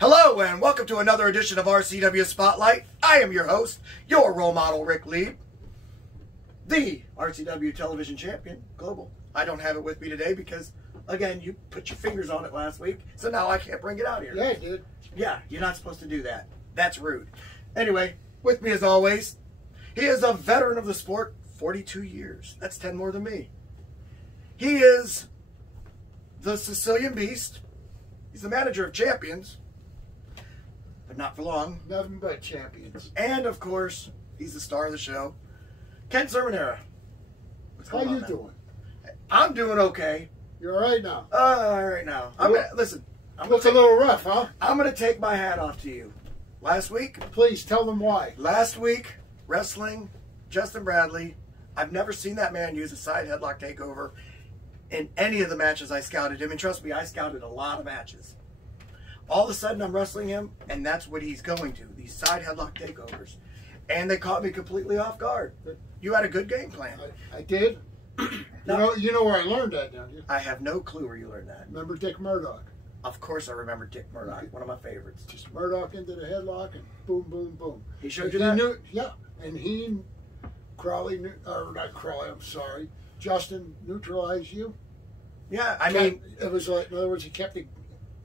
Hello and welcome to another edition of RCW Spotlight. I am your host, your role model, Rick Lieb, the RCW television champion, global. I don't have it with me today because, again, you put your fingers on it last week, so now I can't bring it out here. Yeah, I did. Yeah, you're not supposed to do that. That's rude. Anyway, with me as always, he is a veteran of the sport, 42 years. That's 10 more than me. He is the Sicilian Beast. He's the manager of champions. But not for long. Nothing but champions. And, of course, he's the star of the show, Ken Sermonera. How you doing? I'm doing okay. You're all right now? All right now. Listen. Looks a little rough, huh? I'm going to take my hat off to you. Last week. Please, tell them why. Last week, wrestling, Justin Bradley. I've never seen that man use a side headlock takeover in any of the matches I scouted him. And trust me, I scouted a lot of matches. All of a sudden, I'm wrestling him, and that's what he's going to, these side headlock takeovers. And they caught me completely off guard. You had a good game plan. I did. You know where I learned that, don't you? I have no clue where you learned that. Remember Dick Murdoch? Of course I remember Dick Murdoch, one of my favorites. Just Murdoch into the headlock, and boom, boom, boom. He showed you that? Yeah, and Justin neutralized you. Yeah, I mean... It was like, in other words, he kept it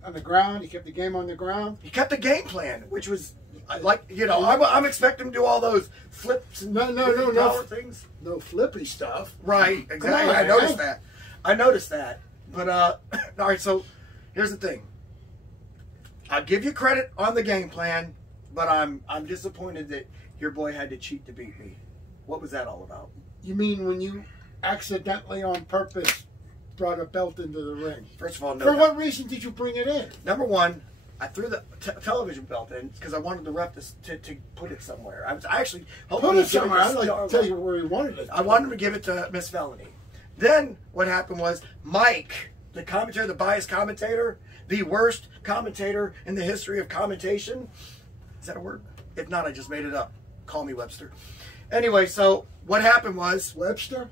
on the ground. He kept the game on the ground. He kept the game plan, which was like, you know, I'm expecting him to do all those flips and no things. No flippy stuff. Right, exactly. I noticed that. But all right, so here's the thing. I'll give you credit on the game plan, but I'm disappointed that your boy had to cheat to beat me. What was that all about? You mean when you accidentally on purpose brought a belt into the ring? First of all, no. For what reason did you bring it in? Number one, I threw the television belt in because I wanted the ref to put it somewhere. I actually hoping put it somewhere. I'd like to tell you where he wanted it. I wanted him to give it to Miss Felony. Then what happened was Mike, the commentator, the biased commentator, the worst commentator in the history of commentation. Is that a word? If not, I just made it up. Call me Webster. Anyway, so what happened was Webster,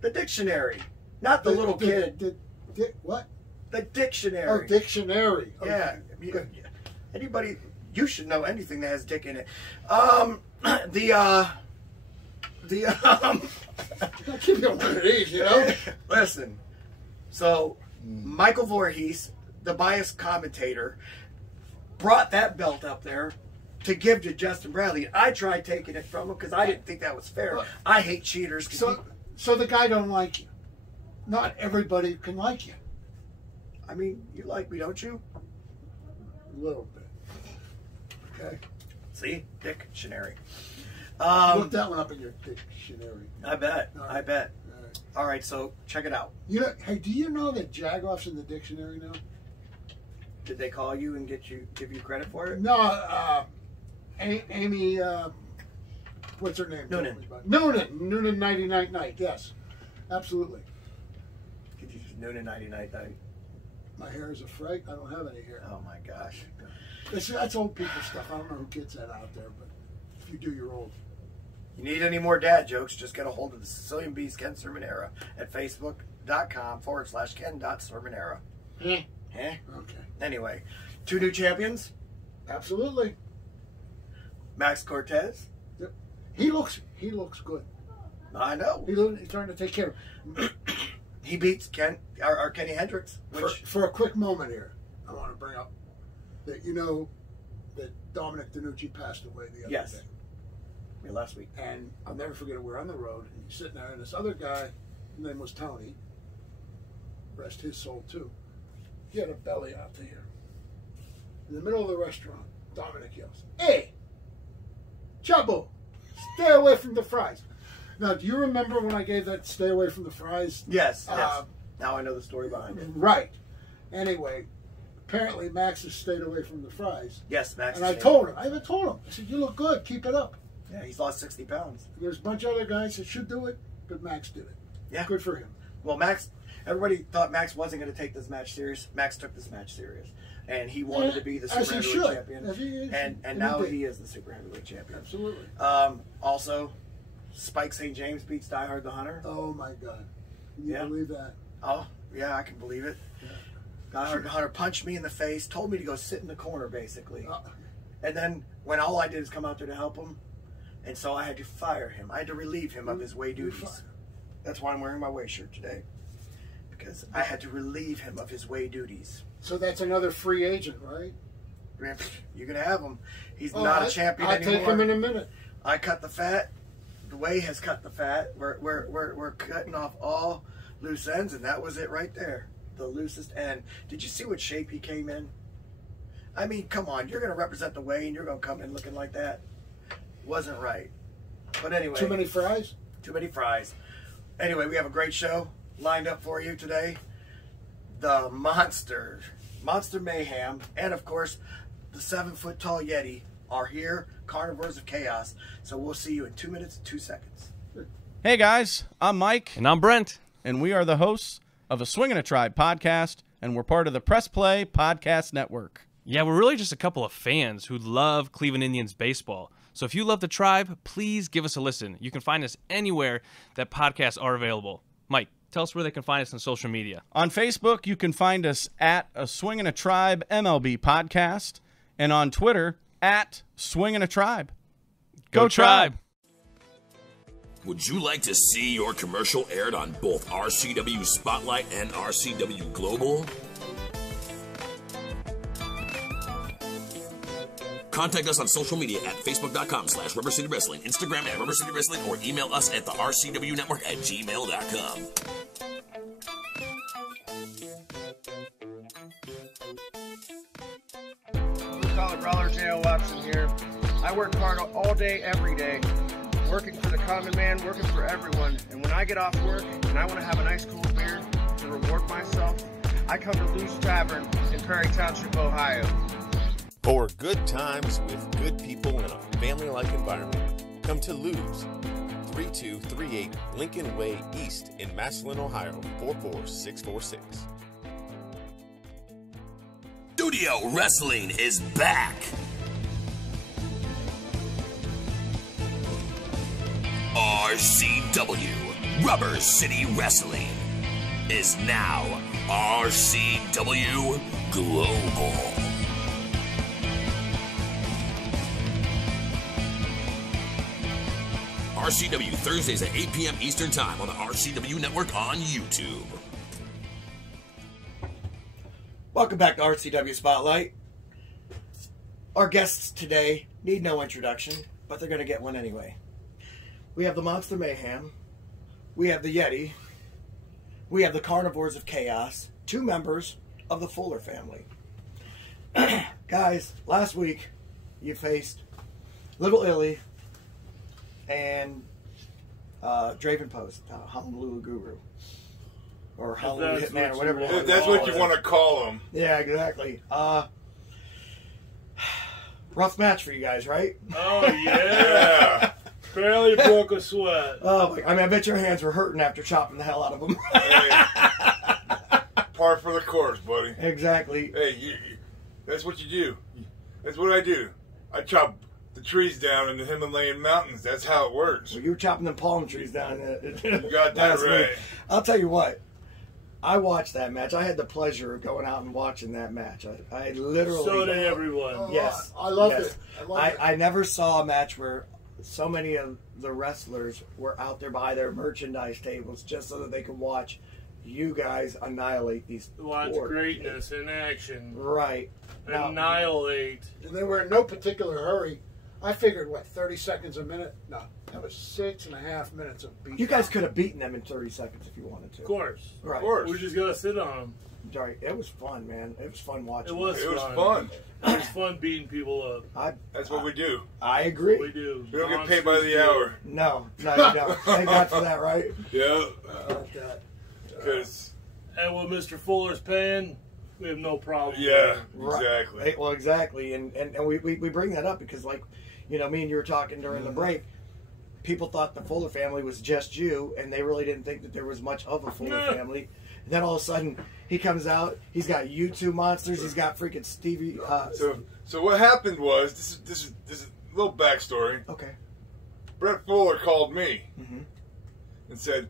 the dictionary. Not the little kid. What? The dictionary. Oh, dictionary. Okay. Yeah. Anybody, you should know anything that has dick in it. I'll keep you on one of these, you know? Listen. So, Michael Voorhees, the biased commentator, brought that belt up there to give to Justin Bradley. I tried taking it from him because I didn't think that was fair. I hate cheaters. So the guy don't like you. Not everybody can like you. I mean, you like me, don't you? A little bit. Okay. See? Dictionary. Look that one up in your dictionary. I bet. Right. I bet. All right. All right, so check it out. You know, hey, do you know that Jagoff's in the dictionary now? Did they call you and give you credit for it? No, Amy, what's her name? Noonan 99 Night, yes. Absolutely. Could you just Noonan 99 Night? My hair is a fright. I don't have any hair. Oh my gosh. That's old people stuff. I don't know who gets that out there, but if you do, you're old. You need any more dad jokes, just get a hold of the Sicilian Beast, Ken Cerminara, at facebook.com/Ken.Sermonera. Eh? Eh? Okay. Anyway, 2 new champions. Absolutely. Max Cortez. Yep. He looks good. I know. He's trying to take care of. He beats Kenny Hendricks. For a quick moment here, I want to bring up that you know that Dominic DeNucci passed away the other day. Yeah, last week. And I'll never forget it. We're on the road, and he's sitting there, and this other guy, his name was Tony, rest his soul too. He had a belly out to here. In the middle of the restaurant, Dominic yells, "Hey, Chubbo, stay away from the fries." Now, do you remember when I gave that stay away from the fries? Yes, yes. Now I know the story behind it. Right. Anyway, apparently Max has stayed away from the fries. Yes, Max. And I told him. I even told him. I said, "You look good. Keep it up." Yeah, he's lost 60 pounds. There's a bunch of other guys that should do it, but Max did it. Yeah. Good for him. Well, Max, everybody thought Max wasn't going to take this match serious. Max took this match serious. And he wanted to be the super heavyweight champion. As he is. And now he is the super heavyweight champion. Absolutely. Also, Spike St. James beats Die Hard the Hunter. Oh, my God. Can you believe that? Oh, yeah, I can believe it. Yeah. Die Hard the Hunter punched me in the face, told me to go sit in the corner, basically. And then when all I did is come out there to help him, and so I had to fire him. I had to relieve him of his way duties. That's why I'm wearing my way shirt today. Because I had to relieve him of his way duties. So that's another free agent, right? You can have him. He's not a champion anymore. I'll take him in a minute. I cut the fat. The way has cut the fat. We're cutting off all loose ends, and that was it right there. The loosest end. Did you see what shape he came in? I mean, come on. You're going to represent the way, and you're going to come in looking like that. Wasn't right. But anyway. Too many fries? Too many fries. Anyway, we have a great show lined up for you today. The Monster Mayhem, and of course, the 7-foot-tall Yeti are here, Carnivores of Chaos. So we'll see you in 2 minutes and 2 seconds. Hey guys, I'm Mike. And I'm Brent. And we are the hosts of a Swingin' a Tribe podcast, and we're part of the Press Play Podcast Network. Yeah, we're really just a couple of fans who love Cleveland Indians baseball. So if you love the Tribe, please give us a listen. You can find us anywhere that podcasts are available. Mike, tell us where they can find us on social media. On Facebook, you can find us at a Swingin' a Tribe MLB podcast, and on Twitter, at Swingin' a Tribe. Go Tribe! Would you like to see your commercial aired on both RCW Spotlight and RCW Global? Contact us on social media at facebook.com/Rubber City Wrestling, Instagram at Rubber City Wrestling, or email us at the RCW Network at gmail.com. Blue Collar Brawler J.O. Watson here. I work hard all day, every day, working for the common man, working for everyone. And when I get off work and I want to have a nice cool beer to reward myself, I come to Lou's Tavern in Prairie Township, Ohio. For good times with good people in a family-like environment, come to Lou's, 3238 Lincoln Way East in Massillon, Ohio, 44646. Studio Wrestling is back. RCW, Rubber City Wrestling, is now RCW Global. RCW Thursdays at 8 p.m. Eastern Time on the RCW Network on YouTube. Welcome back to RCW Spotlight. Our guests today need no introduction, but they're going to get one anyway. We have the Monster Mayhem. We have the Yeti. We have the Carnivores of Chaos, 2 members of the Fuller family. Guys, last week you faced Little Illy and Draven Post, Honolulu Guru, or Honolulu Hitman, or whatever. If that's what you want to call them. Yeah, exactly. Rough match for you guys, right? Oh yeah, barely broke a sweat. Oh, I mean, I bet your hands were hurting after chopping the hell out of them. Hey, par for the course, buddy. Exactly. Hey, that's what you do. That's what I do. I chop the trees down in the Himalayan mountains. That's how it works. Well, you were chopping them palm trees down. You got that right. I'll tell you what. I watched that match. I had the pleasure of going out and watching that match. I literally... So did everyone. Oh, yes. I loved it. I never saw a match where so many of the wrestlers were out there by their merchandise tables just so that they could watch you guys annihilate these... Watch greatness in action. Right. Annihilate. And they were in no particular hurry. I figured, 30 seconds a minute? No. That was 6.5 minutes of beating. You guys could have beaten them in 30 seconds if you wanted to. Of course. Right. Of course. We're just going to sit on them. Right. It was fun, man. It was fun watching. It was fun. It was fun beating people up. That's what we do. I agree. We do. We don't get paid by the hour. No, you don't. Thank God for that, right? Yeah. I like that. Because... And what Mr. Fuller's paying, we have no problem. Yeah, Right. exactly. Right, well, exactly, and we bring that up because, like, you know, me and you were talking during the break. People thought the Fuller family was just you, and they really didn't think that there was much of a Fuller family. And then all of a sudden, he comes out. He's got U2 monsters. He's got freaking Stevie. So what happened was this is a little backstory. Okay. Brett Fuller called me and said,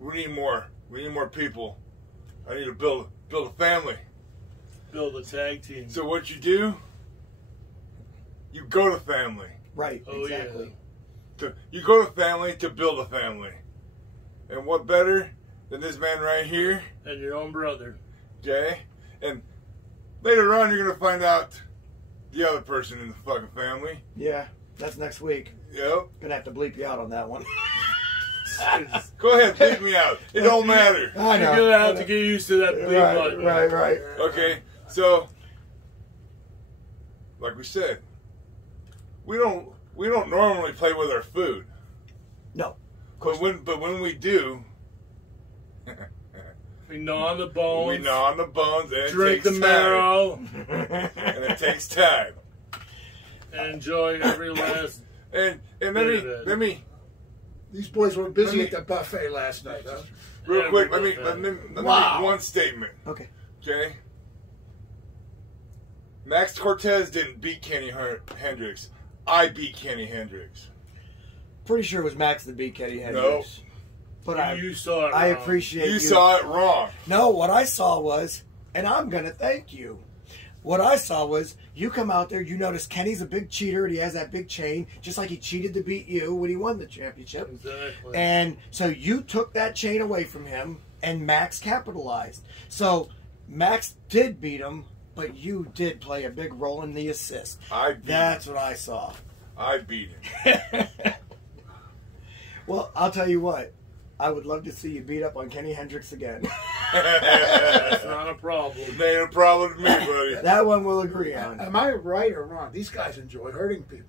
"We need more. We need more people. I need to build a family." Build a tag team. So what you do? You go to family. Right. Oh, exactly. You go to family to build a family. And what better than this man right here? And your own brother. Okay? And later on, you're going to find out the other person in the fucking family. Yeah, that's next week. Yep. Gonna have to bleep you out on that one. Go ahead, bleep me out. It don't matter. I know. You're gonna have to get used to that bleep button. Right. Okay, so like we said, we don't normally play with our food. No. But when we do, We gnaw on the bones. we gnaw on the bones and Drink it the takes marrow. time. And it takes time. And enjoy every last. And let me These boys were busy at the buffet last night, huh? real quick. Let me make one statement. Okay. Okay. Max Cortez didn't beat Kenny Hendricks. I beat Kenny Hendricks. Pretty sure it was Max that beat Kenny Hendricks. But You saw it. I wrong. appreciate You saw it wrong. No, what I saw was, and I'm gonna thank you. What I saw was you come out there, you notice Kenny's a big cheater and he has that big chain, just like he cheated to beat you when he won the championship. Exactly. And so you took that chain away from him and Max capitalized. So Max did beat him, but you did play a big role in the assist. That's what I saw. I beat him. Well, I'll tell you what. I would love to see you beat up on Kenny Hendricks again. That's not a problem. It ain't a problem to me, buddy. That one we'll agree on. Am I right or wrong? These guys enjoy hurting people.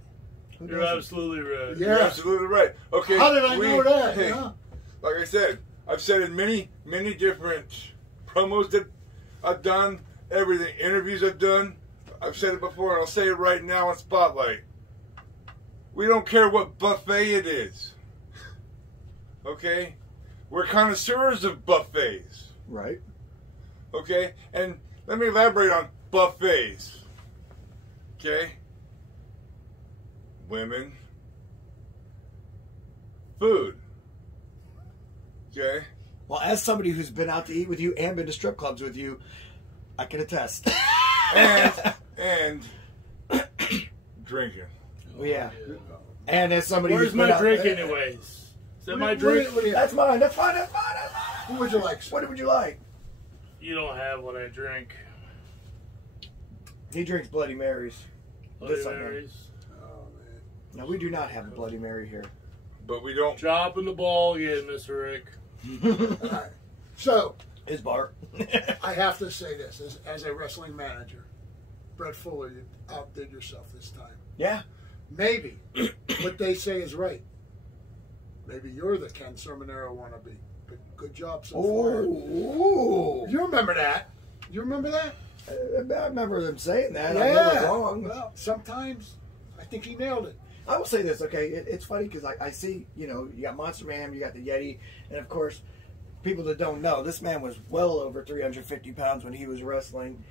You're absolutely right. Yeah. You're absolutely right. Okay. How did I know that? Hey, Huh? like I said, I've said in many different promos that I've done, everything, interviews I've done. I've said it before, and I'll say it right now on Spotlight. We don't care what buffet it is. Okay? We're connoisseurs of buffets. Right. Okay? And let me elaborate on buffets. Okay? Women. Food. Okay? Well, as somebody who's been out to eat with you and been to strip clubs with you, I can attest. And drinking. Yeah. And as somebody Where's who's been my out, drink, anyways? Is that my drink? That's mine. That's fine. What would you like, sir? What would you like? You don't have what I drink. He drinks Bloody Marys. Bloody This I know. Marys. Oh, man. No, we do not have a Bloody Mary here. But we don't. Dropping the ball again, Mr. Rick. All right. So, His bar. I have to say this. As a wrestling manager, Brett Fuller, you outdid yourself this time. Yeah. Maybe what they say is right. Maybe you're the Ken Sermonera wannabe. But good job so far. Ooh. You remember that? You remember that? I remember them saying that. Yeah. I never wrong. Well, sometimes I think he nailed it. I will say this, okay? It's funny because I see, you know, you got Monster Mayhem, you got the Yeti, and of course, people that don't know, this man was well over 350 pounds when he was wrestling,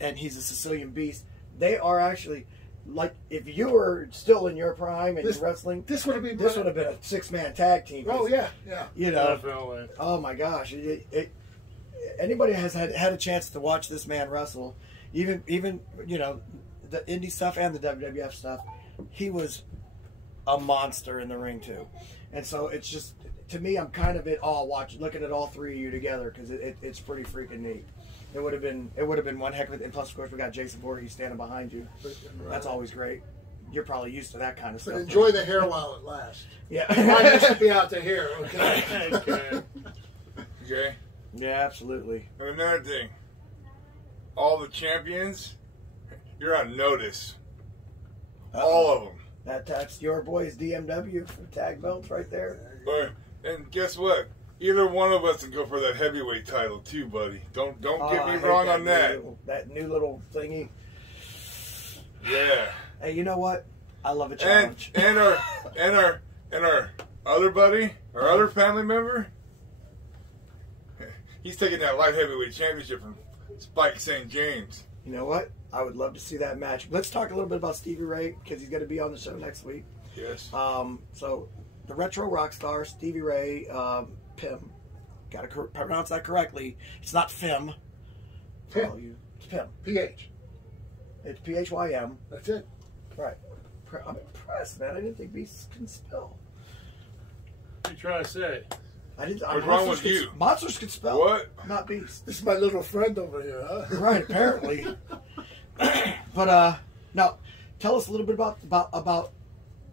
and he's a Sicilian beast. They are actually, like, if you were still in your prime and you're wrestling, This would have been. this would have been a 6-man tag team. Oh yeah, yeah. You know, Definitely. oh my gosh! Anybody has had a chance to watch this man wrestle, even you know, the indie stuff and the WWF stuff, he was a monster in the ring too. And so it's just, to me, I'm kind of at awe looking at all three of you together because it's pretty freaking neat. It would have been one heck of it. And plus, of course, we got Jason Voorhees standing behind you. That's always great. You're probably used to that kind of stuff. But enjoy the hair while it lasts. Yeah. Mine used to be out to here. Okay. Okay. Okay? Yeah, absolutely. And another thing. All the champions, you're on notice. All of them. That's your boys DMW for tag belts right there. But, and guess what? either one of us can go for that heavyweight title too, buddy. Don't get me wrong on that. That new little thingy. Yeah. Hey, you know what? I love a challenge. And our other buddy, our other family member, he's taking that light heavyweight championship from Spike St. James. You know what? I would love to see that match. Let's talk a little bit about Stevie Ray because he's going to be on the show next week. Yes. So the retro rock star Stevie Ray, Pim. Got to pronounce that correctly. It's not Fim. Pim. It's Pim. PH. It's PHYM. That's it. Right. I'm impressed, man. I didn't think beasts can spell. What you trying to say? What's wrong with you? Monsters can spell. What? Not beasts. This is my little friend over here, huh? Right, apparently. But now, tell us a little bit about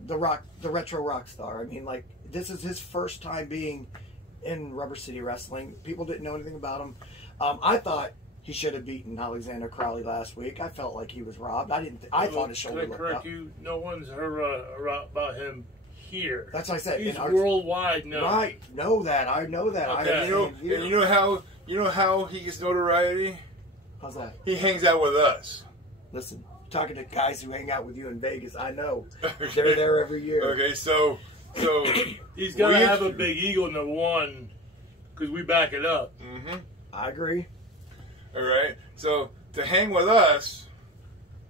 the retro rock star. I mean, like, this is his first time being in Rubber City Wrestling. People didn't know anything about him. I thought he should have beaten Alexander Crowley last week. I felt like he was robbed. I thought his shoulder looked up. You? No one's heard about him here. That's what I said. He's worldwide now. Right. Know that. I know that. Okay. You know how he gets notoriety? How's that? He hangs out with us. Listen, talking to guys who hang out with you in Vegas, I know. They're there every year. Okay, so he's got to have a big ego, number one, because we back it up. Mm-hmm. I agree. All right. So to hang with us,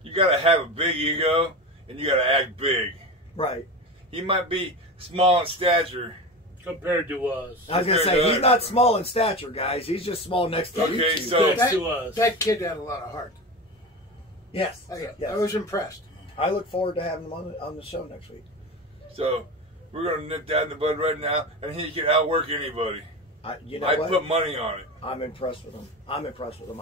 you got to have a big ego and you got to act big. Right. He might be small in stature compared to us. I was going to say, he's not small in stature, guys. He's just small next to you. Okay, so that kid had a lot of heart. Yes. Yes. I was impressed. I look forward to having him on the show next week. So we're going to nip that in the bud right now, and he can outwork anybody. I put money on it. I'm impressed with him. I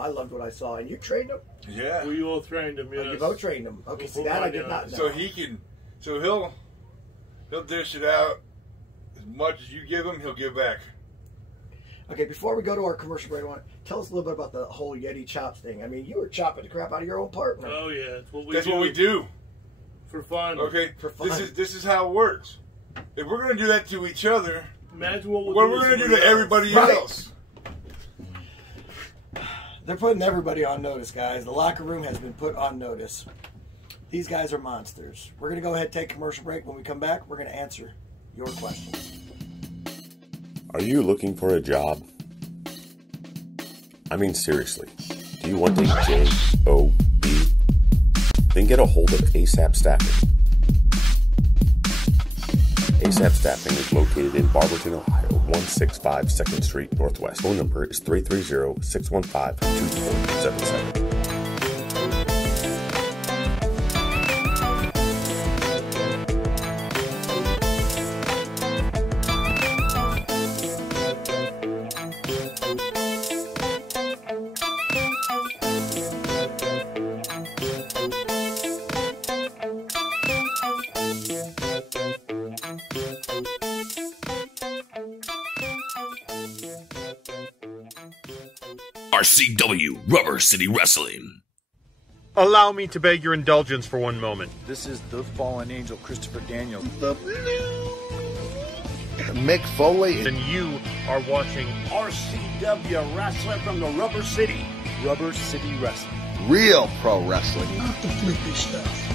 loved what I saw. And you trained him? Yeah. We all trained him, yes. You both trained him. Okay, see, that I did not know. So he'll dish it out. As much as you give him, he'll give back. Okay, before we go to our commercial break, tell us a little bit about the whole Yeti chops thing. I mean, you were chopping the crap out of your own partner. Oh, yeah. That's what we do. For fun. Okay, for fun. This is how it works. If we're going to do that to each other, imagine what we're going to do to everybody else. They're putting everybody on notice, guys. The locker room has been put on notice. These guys are monsters. We're going to go ahead and take a commercial break. When we come back, we're going to answer your questions. Are you looking for a job? I mean, seriously. Do you want a job? Then get a hold of ASAP Staffing. ASAP Staffing is located in Barberton, Ohio, 165 2nd Street Northwest. Phone number is 330-615-2477. RCW Rubber City Wrestling. Allow me to beg your indulgence for one moment. This is the fallen angel, Christopher Daniels. The Mick Foley. And you are watching RCW Wrestling from the Rubber City. Rubber City Wrestling. Real pro wrestling. Not the flippy stuff.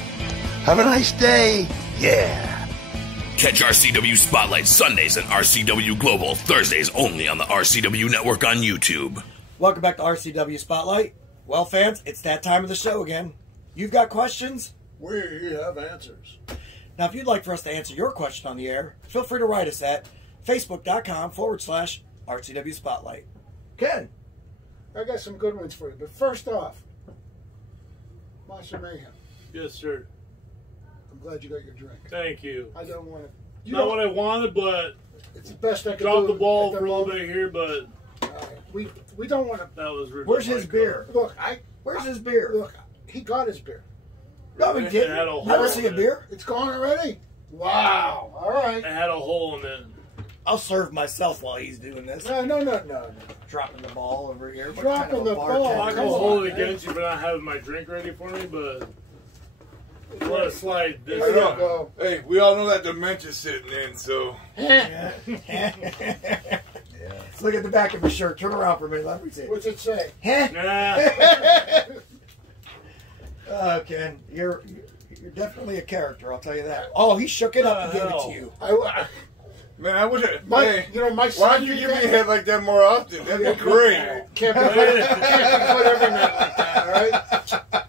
Have a nice day. Yeah. Catch RCW Spotlight Sundays and RCW Global Thursdays only on the RCW Network on YouTube. Welcome back to RCW Spotlight. Well, fans, it's that time of the show again. You've got questions? We have answers. Now, if you'd like for us to answer your question on the air, feel free to write us at facebook.com/RCW Spotlight. Ken. I got some good ones for you. But first off, Marcia Mayhem. Yes, sir. I'm glad you got your drink. Thank you. I don't want to. Not what I wanted, but it's the best I can do. Dropped the ball for a little bit here, but we don't want to. That was ridiculous. Where's his beer? Look, where's his beer? Look, he got his beer. No, he didn't. I don't see a beer. It's gone already. Wow. All right. It had a hole in it. I'll serve myself while he's doing this. No. Dropping the ball over here. Dropping the ball. I'm not going to hold it against you for not having my drink ready for me, but let it slide this time. Hey, we all know that dementia's sitting in, so. Yeah. Look at the back of his shirt. Turn around for a minute. Let me see it. What's it say? Oh, Ken, you're definitely a character. I'll tell you that. Oh, he shook it up and gave it to you. Man, I wish it. My why son don't you did give me a that. head like that more often? That'd be great. Can't be put every night like that, all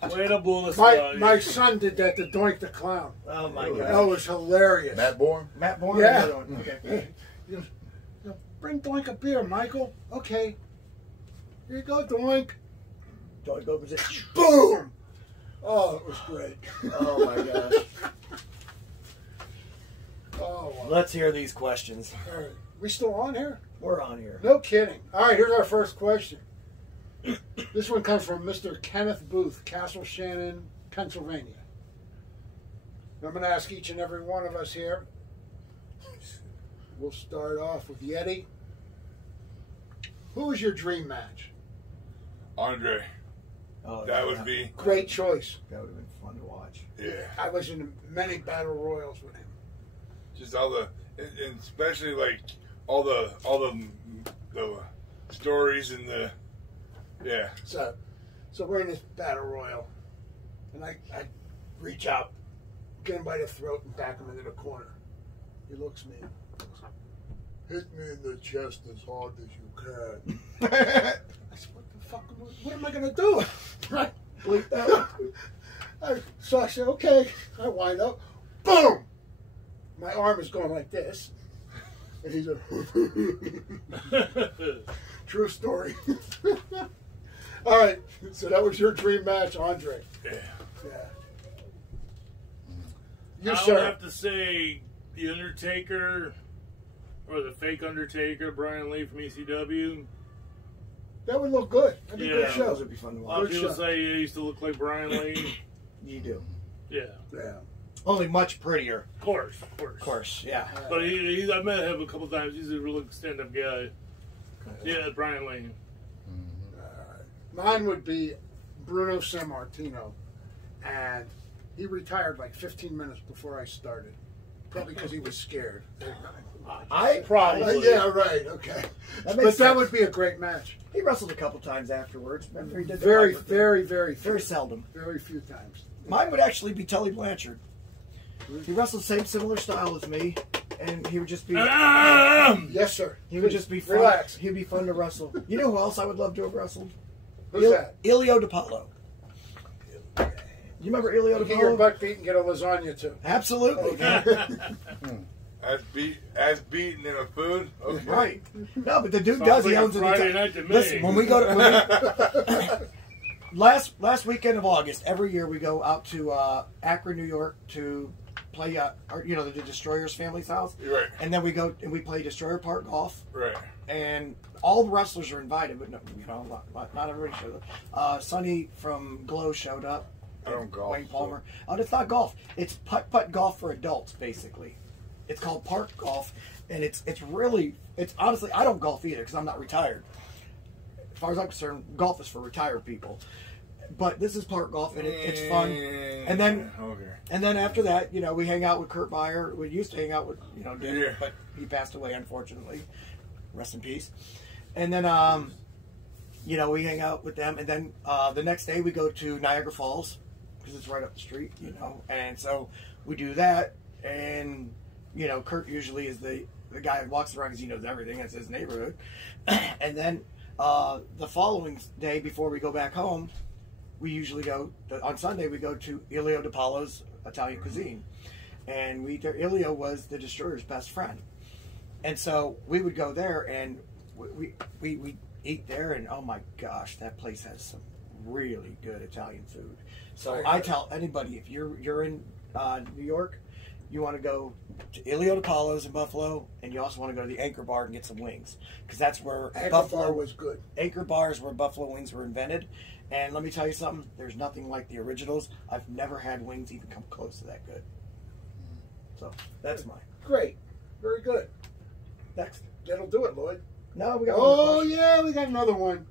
right? Way to bull My son did that to Doink the Clown. Oh, my God. That was hilarious. Matt Bourne? Matt Bourne? Yeah. Okay. Bring Doink a beer, Michael. Okay. Here you go, Doink. Doink opens it. Boom! Oh, it was great. Oh, my gosh. Oh, wow. Let's hear these questions. All right. We still on here? We're on here. No kidding. All right, here's our first question. This one comes from Mr. Kenneth Booth, Castle Shannon, Pennsylvania. I'm going to ask each and every one of us here. We'll start off with Yeti. Who was your dream match? Andre. Oh, that would be great choice. That would have been fun to watch. Yeah. I was in many battle royals with him. Just all the, and especially like all the stories and the, yeah. So we're in this battle royal, and I reach out, get him by the throat, and back him into the corner. He looks at me. Hit me in the chest as hard as you can. I said, what the fuck? What am I gonna do? Right? Bleep that. So I said, okay. I wind up. Boom! My arm is going like this. And he's a true story. All right. So that was your dream match, Andre. Yeah. You, I sir. would have to say The Undertaker or the fake Undertaker, Brian Lee from ECW. That would look good. That'd be a good show. Those would be fun to A lot of watch. people say he used to look like Brian Lee. You do. Yeah. Yeah. Only much prettier. Of course. Of course, yeah. But I met him a couple times. He's a real stand-up guy. Yeah, Brian Lee. Mine would be Bruno Sammartino. And he retired like 15 minutes before I started. Probably because he was scared. Probably. Yeah, right. Okay. That would be a great match. He wrestled a couple times afterwards. Remember, he did Very very seldom. Very few times. Mine would actually be Tully Blanchard. He wrestled the similar style as me, and he would just be. Yes, sir. He would just be fun. Relax. He'd be fun to wrestle. You know who else I would love to have wrestled? Who's that? Ilio DiPaolo. You remember Ilio Get your DiPaolo? butt beat and get a lasagna too. Absolutely. As beaten in a food. Okay. Right. No, but the dude Sounds does. like He a owns it. Friday night to me. Listen, when we go to last weekend of August, every year we go out to Akron, New York, to play. The Destroyers family's house. Right. And then we go and we play Destroyer Park golf. Right. And all the wrestlers are invited, but not everybody showed up. Sonny from Glow showed up. I don't golf. Wayne Palmer. Oh, it's not golf. It's putt golf for adults, basically. It's called park golf, and it's honestly, I don't golf either because I'm not retired. As far as I'm concerned, golf is for retired people. But this is park golf, and it's fun. And then after that, we hang out with Kurt Meyer. We used to hang out with Dick, but he passed away, unfortunately. Rest in peace. And then we hang out with them, and then the next day we go to Niagara Falls because it's right up the street, and so we do that. And Kurt usually is the guy who walks around because he knows everything. It's his neighborhood. And then the following day, before we go back home, we usually go on Sunday. We go to Ilio DiPaolo's Italian cuisine, and Ilio was the Destroyer's best friend, and so we would go there and we eat there, and oh my gosh, that place has some really good Italian food. So I tell anybody, if you're in New York, you want to go to Ilio DiPaolo's in Buffalo, and you also want to go to the Anchor Bar and get some wings, because that's where Buffalo was good. Anchor Bar is where Buffalo wings were invented, and let me tell you something, there's nothing like the originals. I've never had wings even come close to that good. So that's mine. Great, very good. Next, that'll do it, Lloyd. No, we got. Oh yeah, we got another one.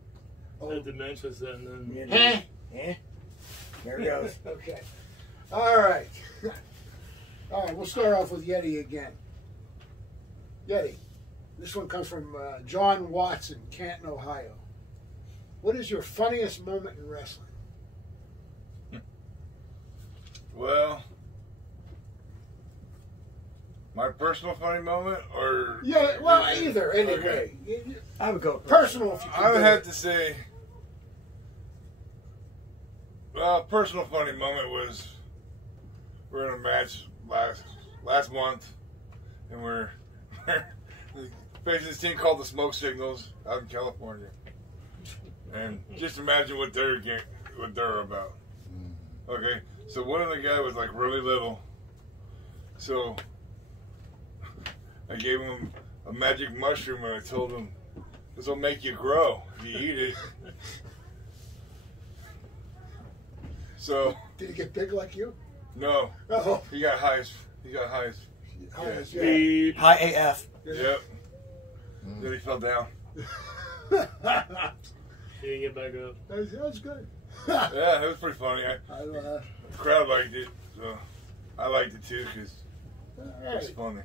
Oh, dementia then. There it goes. Okay. All right. All right, we'll start off with Yeti again. Yeti, This one comes from John Watts in Canton, Ohio. What is your funniest moment in wrestling? Well, my personal funny moment, or yeah, well, either anyway. Okay. I would go personal. If you I would have to say, well, personal funny moment was we're in a match last month, and we're facing this team called the Smoke Signals out in California, and just imagine what they're about. Okay, so one of the guys was like really little, so I gave him a magic mushroom and I told him, this will make you grow if you eat it. So did he get big like you? No. Oh. He got highs. He got highs. Yeah. High AF. Yep. Then he fell down. He didn't get back up. That's good. Yeah, it was pretty funny. I the crowd liked it, so I liked it too because it was funny.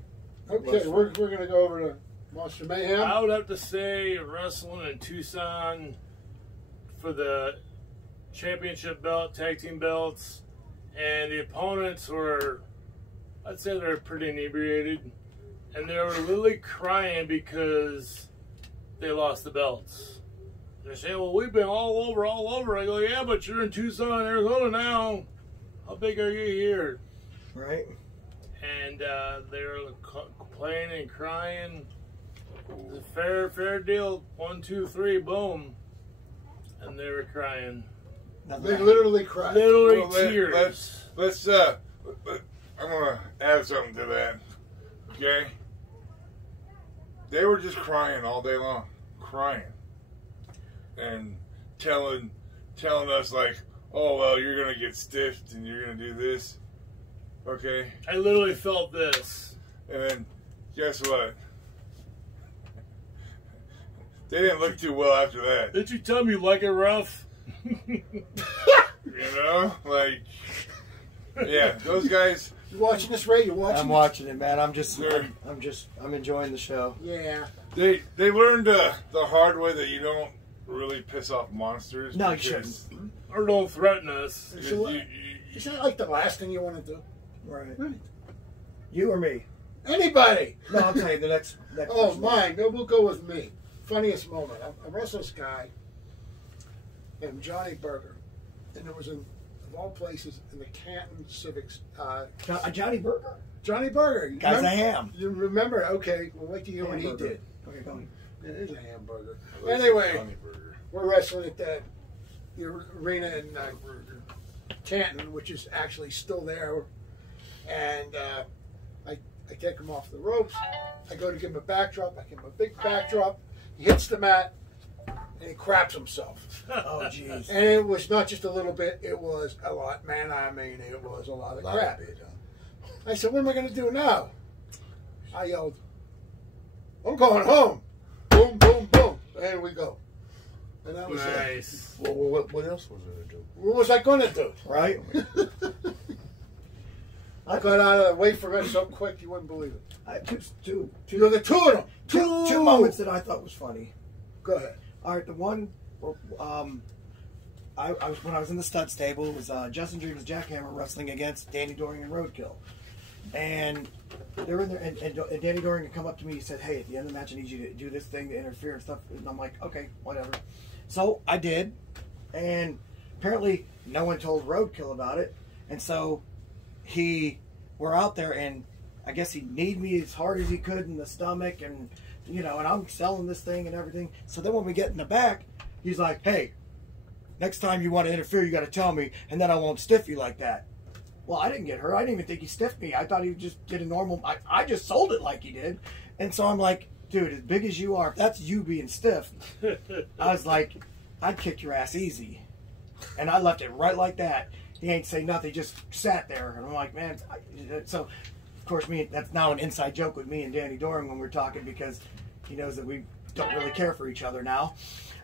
Okay, we're going to go over to Marcia Mayhem. I would have to say wrestling in Tucson for the championship belt, tag team belts, and the opponents were, I'd say they're pretty inebriated, and they were literally crying because they lost the belts. They're saying, well, we've been all over. I go, yeah, but you're in Tucson, Arizona now. How big are you here? Right. And they were complaining and crying. Fair deal. 1, 2, 3, boom. And they were crying. They literally cried. Literally Well, tears. Let's I'm gonna add something to that. Okay. They were just crying all day long, crying, and telling us like, oh well, you're gonna get stiffed and you're gonna do this. Okay. I literally felt this. And then, guess what? They didn't look too well after that. Did you tell me you like it rough? You know, like, yeah, those guys. You watching this, Ray? You watching? I'm watching it, man. I'm enjoying the show. Yeah. They learned the hard way that you don't really piss off monsters. No, you shouldn't. Or don't threaten us. Is that like the last thing you want to do? Right. You or me? Anybody. No, I'm saying the next Oh, person. mine. No, we'll go with me. Funniest moment. I wrestled this guy named Johnny Burger, and it was in, of all places, in the Canton Civics. Johnny Burger? Johnny Burger. You Guy's remember? a ham. You remember? Okay, we'll wait to hear what he Hamburger. did. Okay, go on. It is a hamburger. Anyway, we're wrestling at the arena in Canton, which is actually still there. And I take him off the ropes. I go to give him a backdrop. I give him a big backdrop. He hits the mat, and he craps himself. Oh, jeez. And it was not just a little bit. It was a lot. Man, I mean, it was a lot of crap. I said, what am I going to do now? I yelled, I'm going home. Boom, boom, boom. There we go. And that was nice. It. Well, what else was there to do? What was I going to do? Right? I got out of the way from it so quick you wouldn't believe it. Two the two of them. Two moments that I thought was funny. Go ahead. All right, the one where, I was when I was in the stud stable, it was Justin Dreams Jackhammer wrestling against Danny Doring and Roadkill. And they were in there, and Danny Doring had come up to me. He said, "Hey, at the end of the match, I need you to do this thing to interfere and stuff." And I'm like, "Okay, whatever." So I did, and apparently no one told Roadkill about it, and so we're out there, and I guess he kneed me as hard as he could in the stomach, and and I'm selling this thing and everything. So then when we get in the back, he's like, "Hey, next time you want to interfere, you got to tell me, and then I won't stiff you like that." Well, I didn't get hurt. I didn't even think he stiffed me. I thought he just did a normal. I just sold it like he did, and so I'm like, "Dude, as big as you are, if that's you being stiff," I was like, "I'd kick your ass easy," and I left it right like that. He ain't say nothing. He just sat there, and I'm like, "Man." So, of course, that's now an inside joke with me and Danny Doring when we're talking, because he knows that we don't really care for each other now.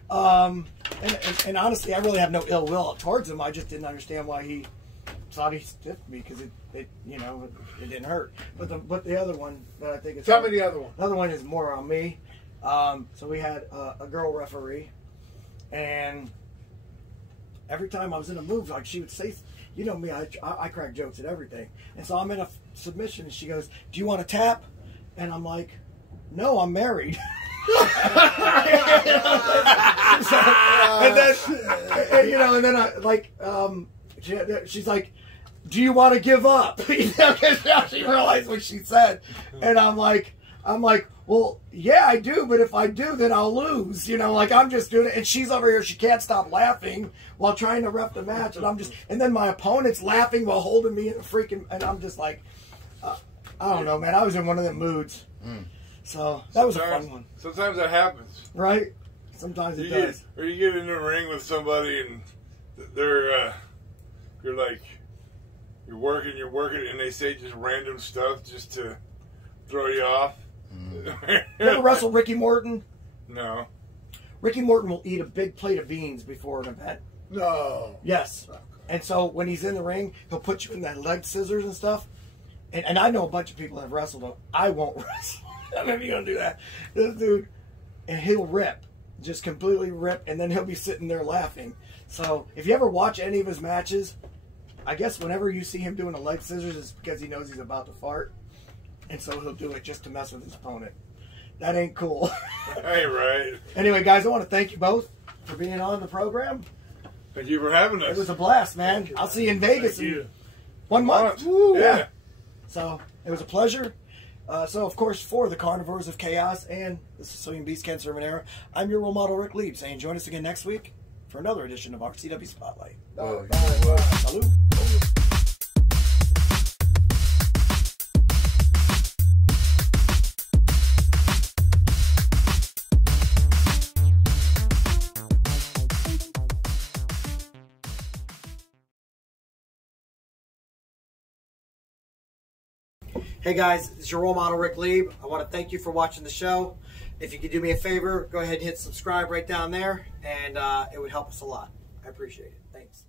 And honestly, I really have no ill will towards him. I just didn't understand why he thought he stiffed me, because it didn't hurt. But the other one that I think is Tell me the other one. The other one is more on me. So we had a girl referee, and every time I was in a move, like she would say, you know me, I crack jokes at everything. And so I'm in a submission, and she goes, "Do you want to tap?" And I'm like, "No, I'm married." and then I like, she's like, "Do you want to give up?" Because now she realized what she said, and I'm like, "Well, yeah, I do, but if I do, then I'll lose." Like I'm just doing it, and she's over here. She can't stop laughing while trying to ref the match, and then my opponent's laughing while holding me in a freaking, and I'm just like, I don't know, man. I was in one of them moods. So that was a fun one. Sometimes that happens, right? Sometimes it does. Or you get in the ring with somebody, and you're working, and they say just random stuff just to throw you off. You ever wrestle Ricky Morton? No. Ricky Morton will eat a big plate of beans before an event. No. Yes. And so when he's in the ring, he'll put you in that leg scissors and stuff. And I know a bunch of people that have wrestled him. I won't wrestle. I'm never going to do that. This dude, and he'll rip. Just completely rip, and then he'll be sitting there laughing. So if you ever watch any of his matches, I guess whenever you see him doing a leg scissors, it's because he knows he's about to fart. And so he'll do it just to mess with his opponent. That ain't cool. Hey, right. Anyway, guys, I want to thank you both for being on the program. Thank you for having us. It was a blast, man. I'll see you in Vegas in 1 month. Woo, yeah. So it was a pleasure. So, of course, for the Carnivores of Chaos and the Sicilian Beast Ken Sermonera, I'm your role model, Rick Lieb, saying join us again next week for another edition of RCW Spotlight. Bye. Salute. Hey guys, it's your role model, Rick Lieb. I want to thank you for watching the show. If you could do me a favor, go ahead and hit subscribe right down there, and it would help us a lot. I appreciate it. Thanks.